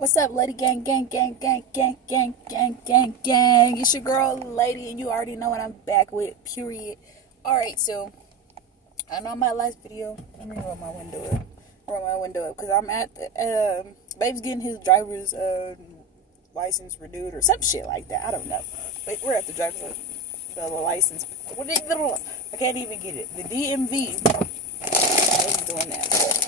What's up, lady gang, gang, gang, gang, gang, gang, gang, gang, gang? It's your girl, lady, and you already know what I'm back with, period. Alright, so, I know my last video, let me roll my window up, because I'm at the, Babe's getting his driver's, license renewed, or some shit like that, I don't know. But we're at the driver's, the license, I can't even get it, the DMV, I was doing that, so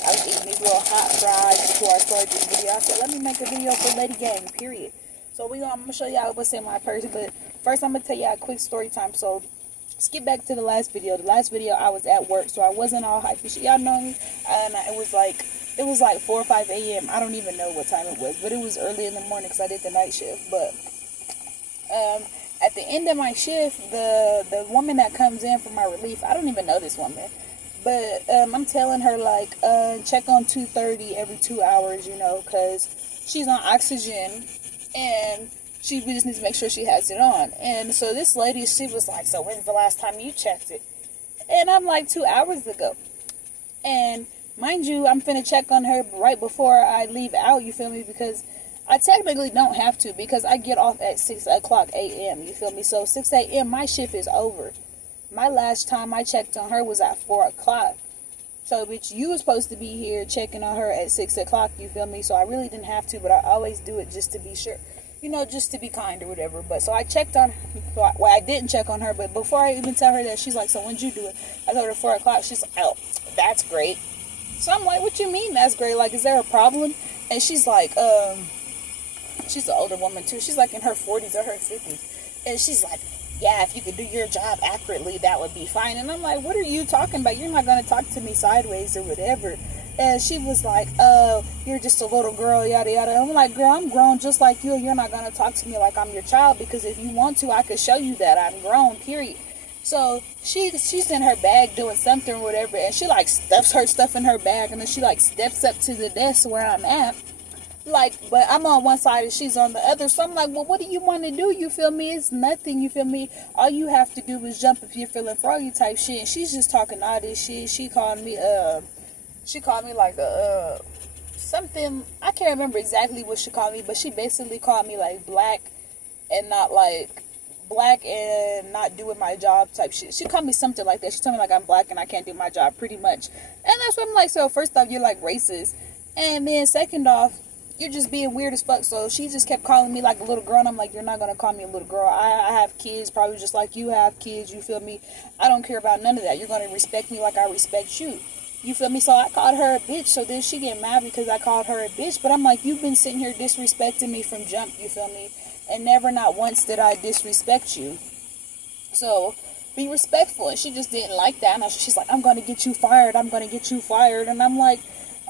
I was eating these little hot fries before I started this video. I said, let me make a video for Lady Gang, period. So I'm going to show y'all what's in my purse. But first, I'm going to tell y'all a quick story time. So skip back to the last video. The last video, I was at work, so I wasn't all hypey. Y'all know me. And it was like 4 or 5 a.m. I don't even know what time it was. But it was early in the morning because I did the night shift. But at the end of my shift, the woman that comes in for my relief, I don't even know this woman. But I'm telling her, like, check on 230 every 2 hours, you know, because she's on oxygen, and we just need to make sure she has it on. And so this lady, she was like, so when's the last time you checked it? And I'm like, 2 hours ago. And mind you, I'm finna check on her right before I leave out, you feel me? Because I technically don't have to, because I get off at 6 o'clock a.m., you feel me? So 6 a.m., my shift is over. My last time I checked on her was at 4 o'clock. So, bitch, you were supposed to be here checking on her at 6 o'clock, you feel me? So, I really didn't have to, but I always do it just to be sure. You know, just to be kind or whatever. But, so I checked on her. Well, I didn't check on her, but before I even tell her that, she's like, so when'd you do it? I told her 4 o'clock. She's like, oh, that's great. So, I'm like, what you mean that's great? Like, is there a problem? And she's like, she's an older woman, too. She's like in her 40s or her 50s. And she's like, yeah, if you could do your job accurately, that would be fine. And I'm like, what are you talking about? You're not going to talk to me sideways or whatever. And she was like, oh, you're just a little girl, yada, yada. I'm like, girl, I'm grown just like you. You're not going to talk to me like I'm your child, because if you want to, I could show you that I'm grown, period. So she's in her bag doing something or whatever, and she, like, stuffs her stuff in her bag, and then she, like, steps up to the desk where I'm at. Like, but I'm on one side and she's on the other. So I'm like, well, what do you want to do? You feel me? It's nothing. You feel me? All you have to do is jump if you're feeling froggy type shit. And she's just talking all this shit. She called me like something. I can't remember exactly what she called me, but she basically called me like black and not doing my job type shit. She called me something like that. She told me like I'm black and I can't do my job, pretty much. And that's what I'm like. So first off, you're like racist, and then second off, you're just being weird as fuck. So she just kept calling me like a little girl, and I'm like, you're not gonna call me a little girl. I have kids, probably just like you have kids, you feel me? I don't care about none of that. You're gonna respect me like I respect you, you feel me? So I called her a bitch. So then she get mad because I called her a bitch. But I'm like, you've been sitting here disrespecting me from jump, you feel me? And never, not once, did I disrespect you. So be respectful. And she just didn't like that. And she's like, I'm gonna get you fired, I'm gonna get you fired. And I'm like,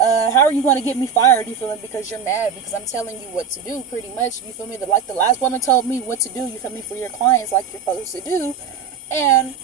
how are you going to get me fired, you feel me? Because you're mad, because I'm telling you what to do, pretty much, you feel me? Like the last woman told me what to do, you feel me, for your clients, like you're supposed to do. And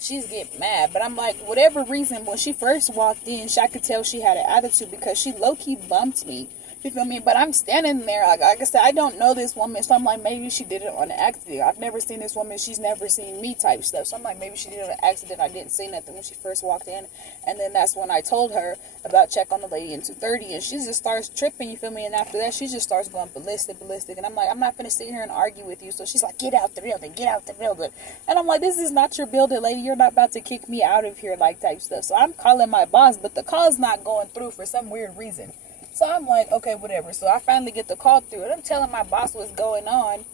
she's getting mad. But I'm like, whatever reason, when she first walked in, I could tell she had an attitude, because she low-key bumped me, you feel me? But I'm standing there, like I said, I don't know this woman, so I'm like, maybe she did it on an accident. I've never seen this woman, she's never seen me type stuff. So I'm like, maybe she did it on an accident. I didn't say nothing when she first walked in. And then that's when I told her about check on the lady in 230, and she just starts tripping, you feel me? And after that, she just starts going ballistic. And I'm like, I'm not gonna sit here and argue with you. So she's like, get out the building, get out the building. And I'm like, this is not your building, lady. You're not about to kick me out of here, like, type stuff. So I'm calling my boss, but the call's not going through for some weird reason. So I'm like, okay, whatever. So I finally get the call through, and I'm telling my boss what's going on.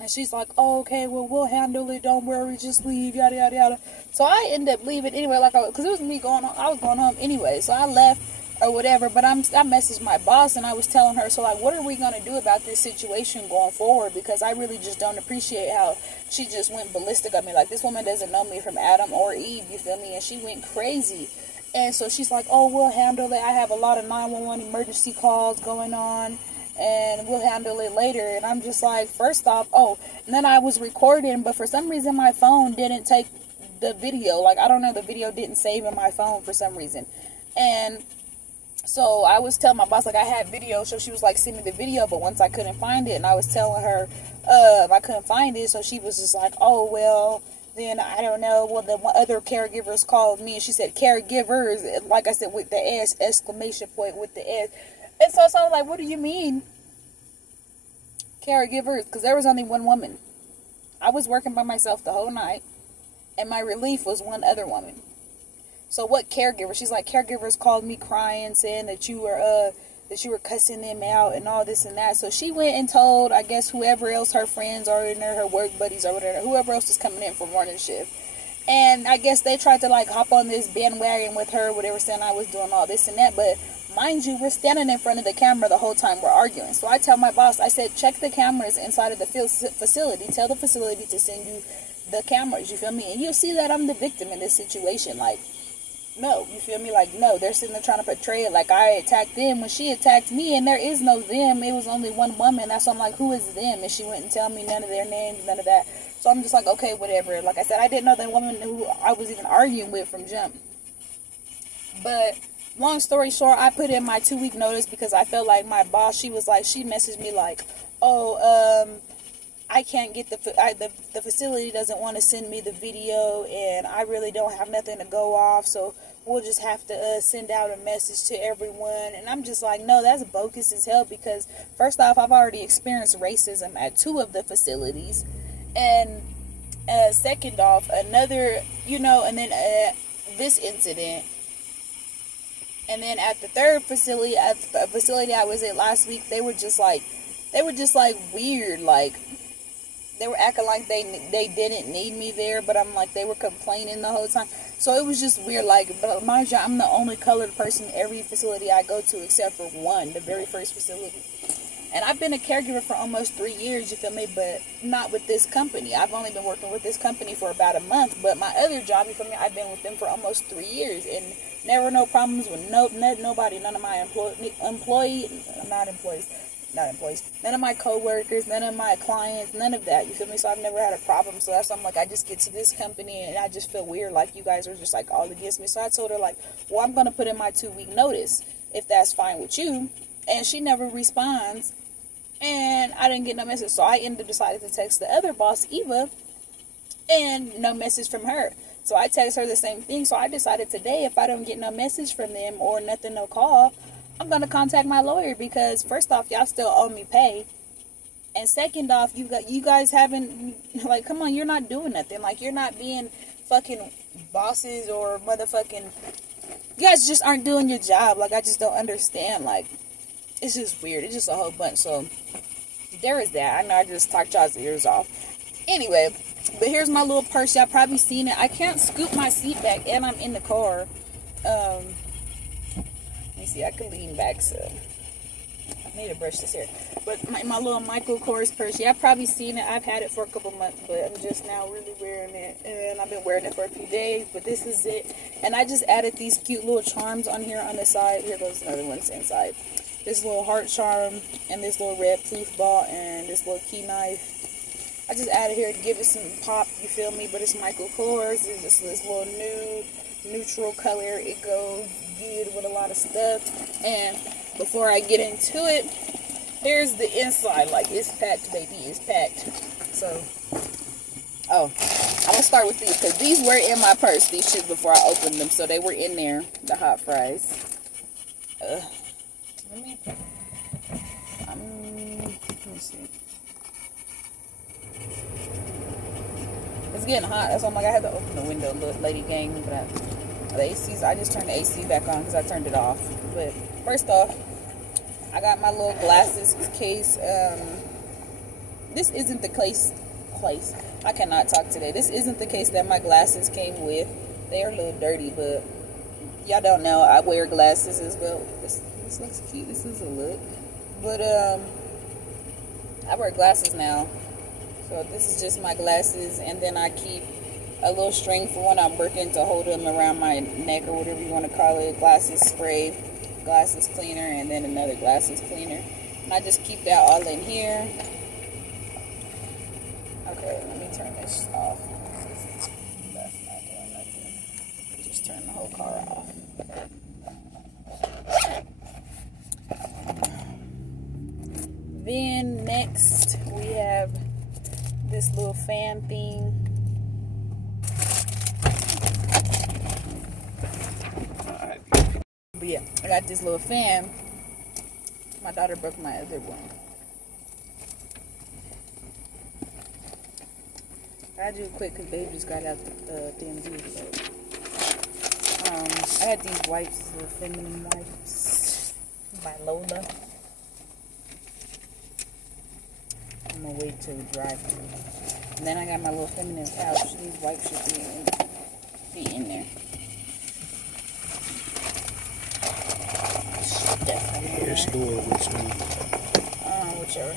And she's like, oh, okay, well, we'll handle it. Don't worry, just leave, yada, yada, yada. So I end up leaving anyway, because it was me going home. I was going home anyway. So I left or whatever. But I messaged my boss, and I was telling her, so, like, what are we going to do about this situation going forward? Because I really just don't appreciate how she just went ballistic on me. Like, this woman doesn't know me from Adam or Eve, you feel me? And she went crazy. And so she's like, oh, we'll handle it. I have a lot of 911 emergency calls going on, and we'll handle it later. And I'm just like, first off, oh, and then I was recording, but for some reason my phone didn't take the video. Like, I don't know, the video didn't save in my phone for some reason. And so I was telling my boss, like, I had video, so she was like, send me the video. But once I couldn't find it, and I was telling her I couldn't find it, so she was just like, oh, well, then I don't know. Well, the other caregivers called me, and she said caregivers, like I said, with the S, exclamation point with the S. And so I was like, what do you mean caregivers? Because there was only one woman. I was working by myself the whole night, and my relief was one other woman. So what caregiver? She's like, caregivers called me crying, saying that you were cussing them out and all this and that. So she went and told, I guess, whoever else her friends are in there, her work buddies or whatever, whoever else was coming in for morning shift. And I guess they tried to like hop on this bandwagon with her, whatever, saying I was doing all this and that. But mind you, we're standing in front of the camera the whole time we're arguing. So I tell my boss, I said, check the cameras inside of the facility. Tell the facility to send you the cameras, you feel me? And you'll see that I'm the victim in this situation. Like, no, you feel me? Like, no, they're sitting there trying to portray it like I attacked them when she attacked me, and there is no them. It was only one woman. That's why I'm like, who is them? And she wouldn't tell me none of their names, none of that. So I'm just like, okay, whatever. Like I said, I didn't know that woman who I was even arguing with from jump. But long story short, I put in my 2-week notice because I felt like my boss, she messaged me like, oh, I can't get the facility doesn't want to send me the video, and I really don't have nothing to go off, so we'll just have to send out a message to everyone. And I'm just like, no, that's bogus as hell, because first off, I've already experienced racism at 2 of the facilities, and second off, another, and then this incident. And then at the third facility, at the facility I was at last week, they were just like weird. Like, they were acting like they didn't need me there, but I'm like, they were complaining the whole time. So it was just weird. Like, but mind you, I'm the only colored person in every facility I go to except for one, the very first facility. And I've been a caregiver for almost 3 years, you feel me? But not with this company. I've only been working with this company for about a month. But my other job, you feel me, I've been with them for almost 3 years. And never no problems with nobody, none of my none of my co-workers, none of my clients, none of that, you feel me? So I've never had a problem. So that's why I'm like, I just get to this company and I just feel weird, like you guys are just like all against me. So I told her like, well, I'm going to put in my 2-week notice if that's fine with you. And she never responds, and I didn't get no message. So I ended up deciding to text the other boss, Eva, and no message from her. So I text her the same thing. So I decided today, if I don't get no message from them or nothing, no call, I'm going to contact my lawyer, because first off, y'all still owe me pay. And second off, you guys haven't, like, come on, you're not doing nothing. Like, you're not being fucking bosses or motherfucking, you guys just aren't doing your job. Like, I just don't understand. Like, it's just weird. It's just a whole bunch. So there is that. I know I just talked y'all's ears off. Anyway, but here's my little purse. Y'all probably seen it. I can't scoop my seat back, and I'm in the car. Let me see. I can lean back, so I need to brush this hair. But my little Michael Kors purse. Yeah, I've probably seen it. I've had it for a couple months, but I'm just now really wearing it, and I've been wearing it for a few days. But this is it. And I just added these cute little charms on here on the side. Here goes another one inside. This little heart charm, and this little red tooth ball, and this little key knife. I just added here to give it some pop, you feel me? But it's Michael Kors. It's just this little neutral color. It goes good with a lot of stuff. And before I get into it, here's the inside. Like, it's packed, baby. It's packed. So, I'm gonna start with these, because these were in my purse, these shits, before I opened them. So they were in there, the hot fries. Let me see. It's getting hot. That's why I'm like, I had to open the window. Look, lady gang. But the AC's, I just turned the AC back on because I turned it off. But first off, I got my little glasses case. This isn't the case. I cannot talk today. This isn't the case that my glasses came with. They are a little dirty, but y'all don't know I wear glasses as well. This looks cute. This is a look. But I wear glasses now. So this is just my glasses, and then I keep a little string for when I'm working to hold them around my neck or whatever you want to call it. Glasses spray, glasses cleaner, and then another glasses cleaner. And I just keep that all in here. Okay, let me turn this off. That's not doing nothing. Just turn the whole car off. Then next we have this little fan thing. But yeah, I got this little fan, My daughter broke my other one. I do it quick because baby just got out the DMZ. So. I had these wipes, these little feminine wipes by Lola. I'm gonna wait till it dries. And then I got my little feminine pouch. These wipes should be in there. Which store? Which one? Whichever.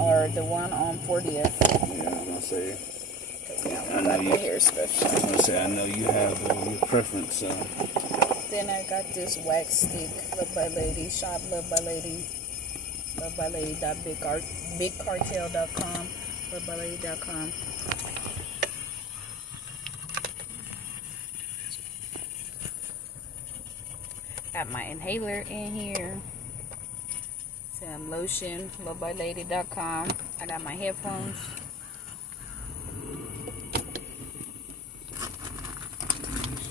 Or the one on 40th. Yeah, I'm gonna say. I know you hair stuff. I'm gonna say I know you have your preference. Then I got this wax stick, Love by Lady, shop Love by Lady, lovebylady.bigcartel.com, lovebylady.com. Got my inhaler in here. Some lotion, lovebylady.com. I got my headphones.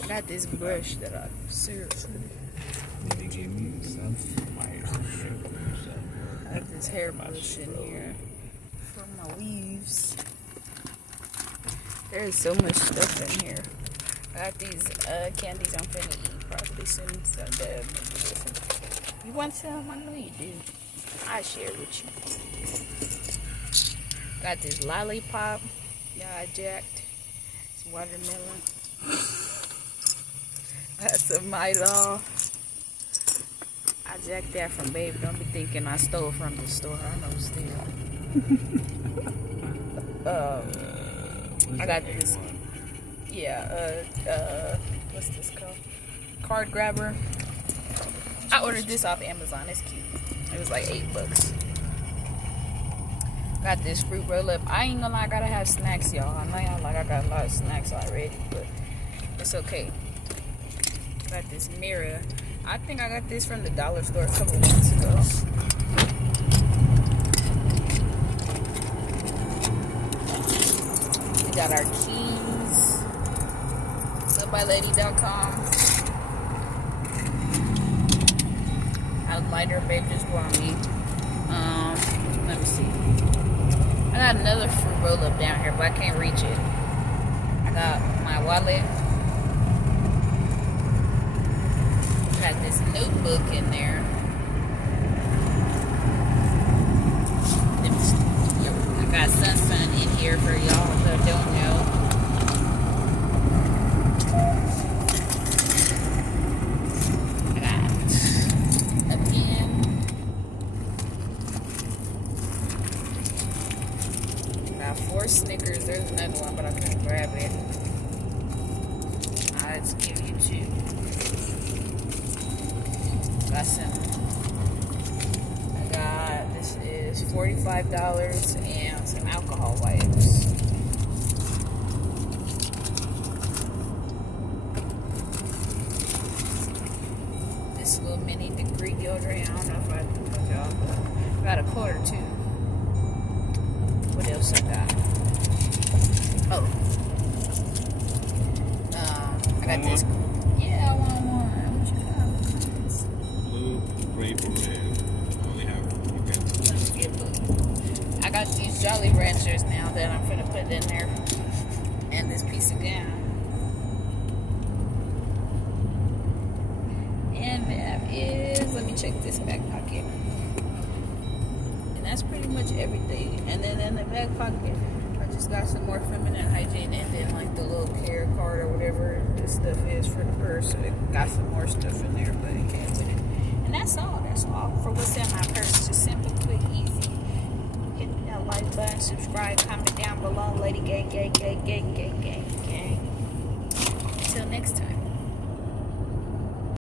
I got this brush that I seriously. They gave me some. I have this hair brush in here for my weaves. There is so much stuff in here. I got these candies I'm finna eat probably soon. So you want some? I know you do. I share with you. Got this lollipop. Yeah, I jacked. It's watermelon. That's some Midol. I jacked that from Baby. Don't be thinking I stole from the store. I know still. I got this. Yeah, what's this called? Card grabber. I ordered this off Amazon. It's cute. It was like $8. Got this fruit roll up. I ain't gonna lie, I gotta have snacks, y'all. I know y'all like I got a lot of snacks already, but it's okay. Got this mirror. I think I got this from the dollar store a couple months ago. We got our keys. Lovebylady.com. A lighter, babe, just go on me. Let me see. I got another fruit roll up down here, but I can't reach it. I got my wallet. Got this notebook in there. I got Sun in here for y'all that don't know. I got a pen. Got 4 Snickers. There's another one, but I couldn't grab it. I'll just give you 2. Got some. I got, this is $45 and some alcohol wipes. This little mini degree deodorant. I don't know if I told y'all, but I got a quarter too. What else I got? Oh. I got this. Yeah, I want one. What you got? Grape or red. Only have I got these Jolly Ranchers now that I'm gonna put in there, and this piece of gum, and that is, let me check this back pocket, and that's pretty much everything. And then in the back pocket, I just got some more feminine hygiene, and then like the little care card or whatever this stuff is for the purse. So it got some more stuff in there, but it came with it. And that's all. That's all for what's in my purse. Just simple, quick, easy. Hit that like button, subscribe, comment down below. Lady gang, gang, gang, gang, gang, gang, gang. Until next time.